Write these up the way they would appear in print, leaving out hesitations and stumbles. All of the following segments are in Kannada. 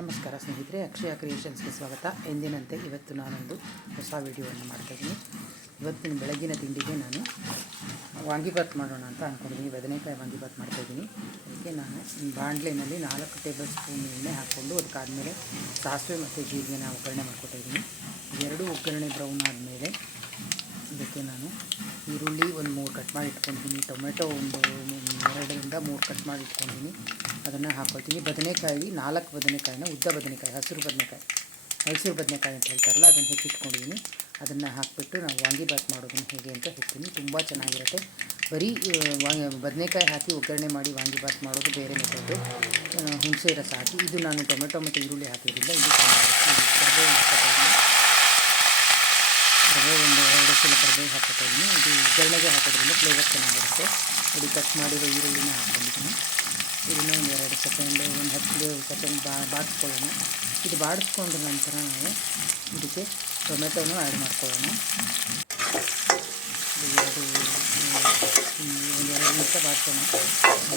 ನಮಸ್ಕಾರ ಸ್ನೇಹಿತರೆ, ಅಕ್ಷಯ ಕ್ರಿಯೇಷನ್ಸ್ಗೆ ಸ್ವಾಗತ. ಎಂದಿನಂತೆ ಇವತ್ತು ನಾನೊಂದು ಹೊಸ ವಿಡಿಯೋವನ್ನು ಮಾಡ್ತಾಯಿದ್ದೀನಿ. ಇವತ್ತಿನ ಬೆಳಗಿನ ತಿಂಡಿಗೆ ನಾನು ವಾಂಗಿಬಾತ್ ಮಾಡೋಣ ಅಂತ ಅಂದ್ಕೊಂಡಿದ್ದೀನಿ. ಬದನೆಕಾಯಿ ವಾಂಗಿಬಾತ್ ಮಾಡ್ತಾಯಿದ್ದೀನಿ. ಅದಕ್ಕೆ ನಾನು ಬಾಣಲೆಯಲ್ಲಿ 4 ಟೇಬಲ್ ಸ್ಪೂನ್ ಎಣ್ಣೆ ಹಾಕ್ಕೊಂಡು ಅದಕ್ಕಾದಮೇಲೆ ಸಾಸಿವೆ ಮತ್ತು ಜೀರಿಗೆನ ಒಗ್ಗರಣೆ ಮಾಡ್ಕೊತಾಯಿದ್ದೀನಿ. ಎರಡು ಒಗ್ಗರಣೆ ಬ್ರೌನ್ ಆದಮೇಲೆ ಇದಕ್ಕೆ ನಾನು ಈರುಳ್ಳಿ ಒಂದು 3 ಕಟ್ ಮಾಡಿ ಇಟ್ಕೊಂಡಿದ್ದೀನಿ, ಟೊಮೆಟೊ ಒಂದು 2ರಿಂದ 3 ಕಟ್ ಮಾಡಿ ಇಟ್ಕೊಂಡಿದ್ದೀನಿ, ಅದನ್ನು ಹಾಕ್ಕೊಳ್ತೀನಿ. ಬದನೆಕಾಯಿ 4 ಬದನೆಕಾಯಿನ, ಉದ್ದ ಬದನೆಕಾಯಿ, ಹಸಿರು ಬದನೆಕಾಯಿ, ಮೈಸೂರು ಬದನೆಕಾಯಿ ಅಂತ ಹೇಳ್ತಾರಲ್ಲ, ಅದನ್ನು ಹೆಚ್ಚಿಟ್ಕೊಂಡಿದ್ದೀನಿ. ಅದನ್ನು ಹಾಕಿಬಿಟ್ಟು ನಾವು ವಾಂಗಿಬಾತ್ ಮಾಡೋದನ್ನು ಹೇಗೆ ಅಂತ ಹೇಳ್ತೀನಿ. ತುಂಬ ಚೆನ್ನಾಗಿರುತ್ತೆ. ಬರೀ ಬದನೆಕಾಯಿ ಹಾಕಿ ಒಗ್ಗರಣೆ ಮಾಡಿ ವಾಂಗಿಬಾತ್ ಮಾಡೋದು ಬೇರೆ ಮೆಥಡು. ಹುಣಸೆ ರಸ ಹಾಕಿ, ಇದು ನಾನು ಟೊಮೆಟೊ ಮತ್ತು ಈರುಳ್ಳಿ ಹಾಕಿದ್ರಿಂದ ಇದು ಕರಿಬೇವು ಒಂದು 2 ಸಲ ಕರಿಬೇವು ಹಾಕ್ಕೊತಾಯಿದ್ದೀನಿ. ಇದು ಒಗ್ಗರಣೆಗೆ ಹಾಕೋದ್ರಿಂದ ಫ್ಲೇವರ್ ಚೆನ್ನಾಗಿರುತ್ತೆ. ಇದು ಕಟ್ ಮಾಡಿರೋ ಈರುಳ್ಳಿನ ಹಾಕ್ಕೊಂಡಿದ್ದೀನಿ. ಇದನ್ನು ಒಂದು 2 ಸೆಕೆಂಡ್, ಒಂದು 10 ಸೆಕೆಂಡ್ ಬಾಡಿಸ್ಕೊಳ್ಳೋಣ. ಇದು ಬಾಡಿಸ್ಕೊಂಡ ನಂತರ ನಾವು ಇದಕ್ಕೆ ಟೊಮೆಟೊನೂ ಆ್ಯಡ್ ಮಾಡ್ಕೊಳ್ಳೋಣ. ಒಂದು 2 ನಿಮಿಷ ಬಾಡ್ಸೋಣ.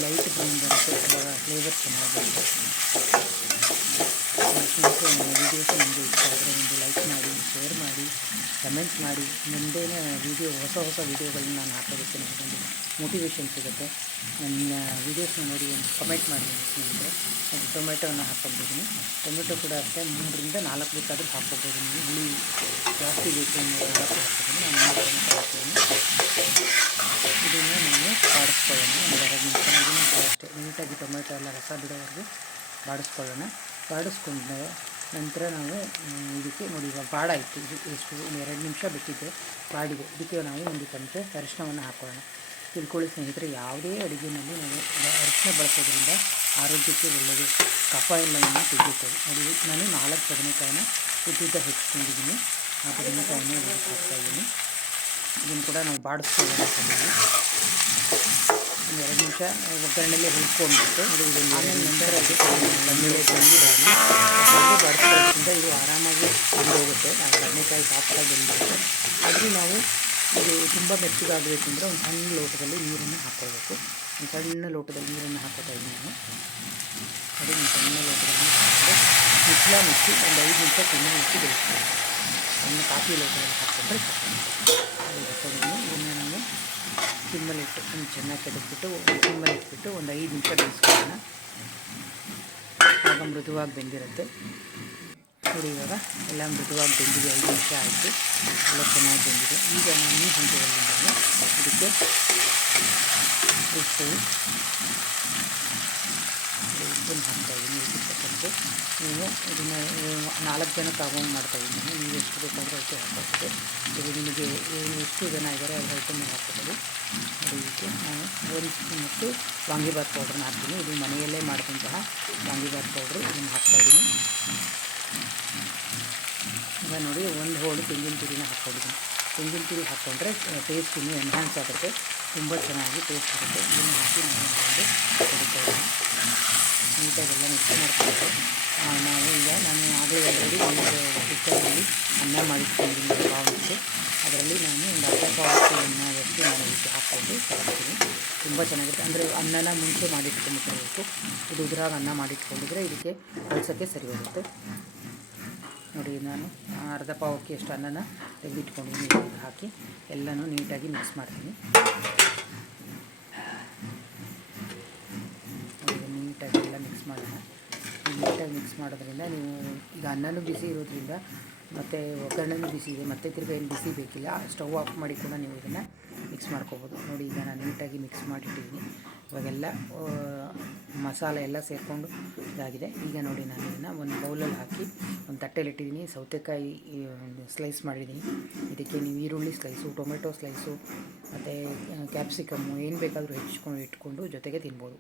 ಲೈಟ್ ಬ್ರೌನ್ ಬರುತ್ತೆ, ಅವಾಗ ಫ್ಲೇವರ್ ಚೆನ್ನಾಗಿರುತ್ತೆ. ವೀಡಿಯೋಸ್ ನಿಮಗೆ ಇಷ್ಟ ಆದರೆ ಒಂದು ಲೈಕ್ ಮಾಡಿ, ಶೇರ್ ಮಾಡಿ, ಕಮೆಂಟ್ ಮಾಡಿ. ಮುಂದೆ ಹೊಸ ವೀಡಿಯೋಗಳನ್ನ ನಾನು ಹಾಕೋದಕ್ಕೆ ನನಗೊಂದು ಮೋಟಿವೇಶನ್ ಸಿಗುತ್ತೆ. ನನ್ನ ವೀಡಿಯೋಸ್ನ ನೋಡಿ ಒಂದು ಕಮೆಂಟ್ ಮಾಡಿ ಸ್ನೇಹಿತರೆ. ಅದು ಟೊಮೆಟೊನ ಹಾಕ್ಕೊಂಡಿದ್ದೀನಿ. ಟೊಮೆಟೊ ಕೂಡ ಅಷ್ಟೇ 3ರಿಂದ 4 ಬೇಕಾದರೂ ಹಾಕ್ಕೋಬೋದು. ನೀವು ಹುಳಿ ಜಾಸ್ತಿ ಬೇಕು ಅನ್ನೋ ಹಾಕ್ತೀನಿ. ನಾನು ಟೊಮೆಟೊ ಹಾಕ್ತೀನಿ. ಇದನ್ನು ನಾನು ಬಾಡಿಸ್ಕೊಳ್ಳೋಣ ಒಂದು 2 ನಿಮಿಷ. ಇದನ್ನು ಅಷ್ಟೇ ನೀಟಾಗಿ ಟೊಮೆಟೊ ಎಲ್ಲ ರಸ ಬಿಡೋವರೆಗೂ ಬಾಡಿಸ್ಕೊಳ್ಳೋಣ. ಬಾಡಿಸ್ಕೊಂಡ ನಂತರ ನಾವು ಇದಕ್ಕೆ ನೋಡಿ, ಇವಾಗ ಬಾಡಾಯಿತು. ಇದು ಎಷ್ಟು 2 ನಿಮಿಷ ಬಿಟ್ಟಿದ್ದೆ, ಬಾಡಿದೆ. ಇದಕ್ಕೆ ನಾವು 1 ಚಮಚ ಅರಿಶಿಣವನ್ನು ಹಾಕ್ಕೊಳ್ಳೋಣ. ತಿಳ್ಕೊಳ್ಳಿ ಸ್ನೇಹಿತರೆ, ಯಾವುದೇ ಅಡುಗೆಯಲ್ಲಿ ನಾವು ಅರಿಶಿಣ ಬಳಸೋದ್ರಿಂದ ಆರೋಗ್ಯಕ್ಕೆ ಒಳ್ಳೆಯದು, ಕಫ ಎಲ್ಲವನ್ನು ತೆಗೆಯುತ್ತದೆ. ನೋಡಿ, ನಾನು 4 ಬದನೆಕಾಯಿನ ಉದ್ದುದ್ದ ಹೆಚ್ಚಿಕೊಂಡಿದ್ದೀನಿ. ಆ ಬದನೆಕಾಯಿನ ಹಾಕ್ತಾಯಿದ್ದೀನಿ. ಇದನ್ನು ಕೂಡ ನಾವು ಬಾಡಿಸ್ಕೊಳ್ಳೋಣ. ಒಂದು 2 ನಿಮಿಷ ಒಗ್ಗರಣೆಯಲ್ಲಿ ಹುರ್ಕೊಂಡ್ಬಿಟ್ಟು ಆಮೇಲೆ ನಂತರ ಅದಕ್ಕೆ ಬಾಡಿಸ್ಕೊಳ್ಳೋದ್ರಿಂದ ಇದು ಆರಾಮಾಗಿ ಬೆಂದೋಗುತ್ತೆ. ಆ ಬದನೆಕಾಯಿ ಸಾಫ್ಟಾಗಿ ಬೆಂದಿರುತ್ತೆ. ಆದರೂ ನಾವು ಇದು ತುಂಬ ಮೆತ್ತಗಾಗಬೇಕು ಅಂದರೆ ಒಂದು ಸಣ್ಣ ಲೋಟದಲ್ಲಿ ನೀರನ್ನು ಹಾಕ್ಕೊಳ್ಬೇಕು. ಒಂದು ಸಣ್ಣ ಲೋಟದಲ್ಲಿ ನೀರನ್ನು ಹಾಕ್ಕೊತಾಯಿದ್ದೀನಿ ನಾನು. ಅದು ಒಂದು ಸಣ್ಣ ಲೋಟದಲ್ಲಿ ಮುಚ್ಚಿ ಒಂದು 5 ನಿಮಿಷ ಮುಚ್ಚಿ ಬೆಳೆಸ್ತೀನಿ. ಸಣ್ಣ ಕಾಫಿ ಲೋಟದಲ್ಲಿ ಹಾಕ್ಕೊಂಡ್ರೆ ಹಾಕ್ಕೊಂಡಿದ್ದೀನಿ. ಇದನ್ನು ನಾನು ಸಿಮ್ಮಲ್ಲಿಟ್ಟು ಚೆನ್ನಾಗಿ ತೆಗೆದುಬಿಟ್ಟು ಸಿಮ್ಮಲ್ಲಿಟ್ಬಿಟ್ಟು ಒಂದು 5 ನಿಮಿಷ ಬೇಯಿಸ್ಕೊಳ್ಳೋಣ. ಆಗ ಮೃದುವಾಗಿ ಬೆಂದಿರುತ್ತೆ. ನೋಡಿ, ಇವಾಗ ಎಲ್ಲ ಮೃದುವಾಗಿ ಬೆಂದಿದೆ. 5 ನಿಮಿಷ ಆಯಿತು, ಎಲ್ಲ ಚೆನ್ನಾಗಿ ಬೆಂದಿದೆ. ಈಗ ನಾನು ಈ ಹಂತದಲ್ಲಿ ನಾನು ಇದಕ್ಕೆ ಉಪ್ಪನ್ನು ಹಾಕ್ತಾಯಿದ್ದೀನಿ. ಉಪ್ಪು ನೀವು ಇದನ್ನು 4 ಜನಕ್ಕೆ ಆಗೋಂಗೆ ಮಾಡ್ತಾಯಿದ್ದೀನಿ ನಾನು. ನೀವು ಎಷ್ಟು ಬೇಕಾದರೂ ಅಷ್ಟೇ ಹಾಕ್ಕೊಳ್ಬೋದು. ಇದು ನಿಮಗೆ ಎಷ್ಟು ಜನ ಇದ್ದಾರೆ ಅದರ ಐಟಮ್ ಹಾಕ್ಕೊಬೋದು. ನೋಡಿ, ಇದಕ್ಕೆ ನಾನು 1 ಸ್ಪೂನ್ ಮತ್ತು ವಾಂಗಿಬಾತ್ ಪೌಡ್ರನ್ನ ಹಾಕ್ತೀನಿ. ಇದು ಮನೆಯಲ್ಲೇ ಮಾಡಿದಂತಹ ವಾಂಗಿಬಾತ್ ಪೌಡ್ರು, ಇದನ್ನು ಹಾಕ್ತಾಯಿದ್ದೀನಿ. ಈಗ ನೋಡಿ, 1 ಹೋಳು ತೆಂಗಿನ ತುರಿನ ಹಾಕ್ಕೊಂಡಿದ್ದೀನಿ. ತೆಂಗಿನ ತುರಿ ಹಾಕ್ಕೊಂಡ್ರೆ ಟೇಸ್ಟ್ ಇನ್ನೂ ಎನ್ಹಾನ್ಸ್ ಆಗುತ್ತೆ, ತುಂಬ ಚೆನ್ನಾಗಿ ಟೇಸ್ಟ್ ಆಗುತ್ತೆ. ಇದನ್ನು ಹಾಕಿ ನಾನು ಹೊಡಿತಾಯಿದ್ದೀನಿ. ನೀಟಾಗೆಲ್ಲ ಮಿಕ್ಸ್ ಮಾಡ್ಕೊಂಡು ನಾವು ಈಗ ನಾನು ಆಗಲೇ ಆಲ್ರೆಡಿ ಒಂದು ಕುಕ್ಕರಲ್ಲಿ ಅನ್ನ ಮಾಡಿಟ್ಕೊಂಡಿದ್ದೀನಿ ಪಾವಷ್ಟು. ಅದರಲ್ಲಿ ನಾನು ಒಂದು ಅರ್ಧ ಪಾವಷ್ಟು ಅನ್ನದಷ್ಟು ನಾನು ಇದಕ್ಕೆ ಹಾಕ್ಕೊಂಡು ಕಲಿಸ್ತೀನಿ. ತುಂಬ ಚೆನ್ನಾಗಿರುತ್ತೆ. ಅಂದರೆ ಅನ್ನನ ಮುಂಚೆ ಮಾಡಿಟ್ಕೊಂಡ್ಬಿಟ್ಟಿರಬೇಕು. ಇದು ಉದುರಾಗ ಅನ್ನ ಮಾಡಿಟ್ಕೊಂಡಿದ್ರೆ ಇದಕ್ಕೆ ಕಳ್ಸೋಕ್ಕೆ ಸರಿ ಹೋಗುತ್ತೆ. ನೋಡಿ, ನಾನು ಅರ್ಧ ಪಾವಕ್ಕೆ ಎಷ್ಟು ಅನ್ನನ ತೆಗೆದಿಟ್ಕೊಂಡಿದ್ದೀನಿ. ಹಾಕಿ ಎಲ್ಲನೂ ನೀಟಾಗಿ ಮಿಕ್ಸ್ ಮಾಡ್ತೀನಿ. ನೀಟಾಗಿ ಎಲ್ಲ ಮಿಕ್ಸ್ ಮಾಡೋಣ. ನೀಟಾಗಿ ಮಿಕ್ಸ್ ಮಾಡೋದ್ರಿಂದ ನೀವು ಈಗ ಅನ್ನನೂ ಬಿಸಿ ಇರೋದ್ರಿಂದ ಮತ್ತು ಒಗ್ಗರಣೆನೂ ಬಿಸಿ ಇದೆ, ಮತ್ತು ತಿರ್ಗಿ ಏನು ಬಿಸಿ ಬೇಕಿಲ್ಲ. ಸ್ಟವ್ ಆಫ್ ಮಾಡಿ ಕೂಡ ನೀವು ಇದನ್ನು ಮಿಕ್ಸ್ ಮಾಡ್ಕೋಬೋದು. ನೋಡಿ, ಈಗ ನಾನು ನೀಟಾಗಿ ಮಿಕ್ಸ್ ಮಾಡಿಟ್ಟಿದ್ದೀನಿ. ಇವಾಗೆಲ್ಲ ಮಸಾಲೆ ಎಲ್ಲ ಸೇರಿಕೊಂಡು ಇದಾಗಿದೆ. ಈಗ ನೋಡಿ, ನಾನು ಇದನ್ನು ಒಂದು ಬೌಲಲ್ಲಿ ಹಾಕಿ ಒಂದು ತಟ್ಟೆಲಿಟ್ಟಿದ್ದೀನಿ. ಸೌತೆಕಾಯಿ ಸ್ಲೈಸ್ ಮಾಡಿದ್ದೀನಿ. ಇದಕ್ಕೆ ನೀವು ಈರುಳ್ಳಿ ಸ್ಲೈಸು, ಟೊಮೆಟೊ ಸ್ಲೈಸು ಮತ್ತು ಕ್ಯಾಪ್ಸಿಕಮ್ಮು ಏನು ಬೇಕಾದರೂ ಇಟ್ಕೊಂಡು ಜೊತೆಗೆ ತಿನ್ಬೋದು.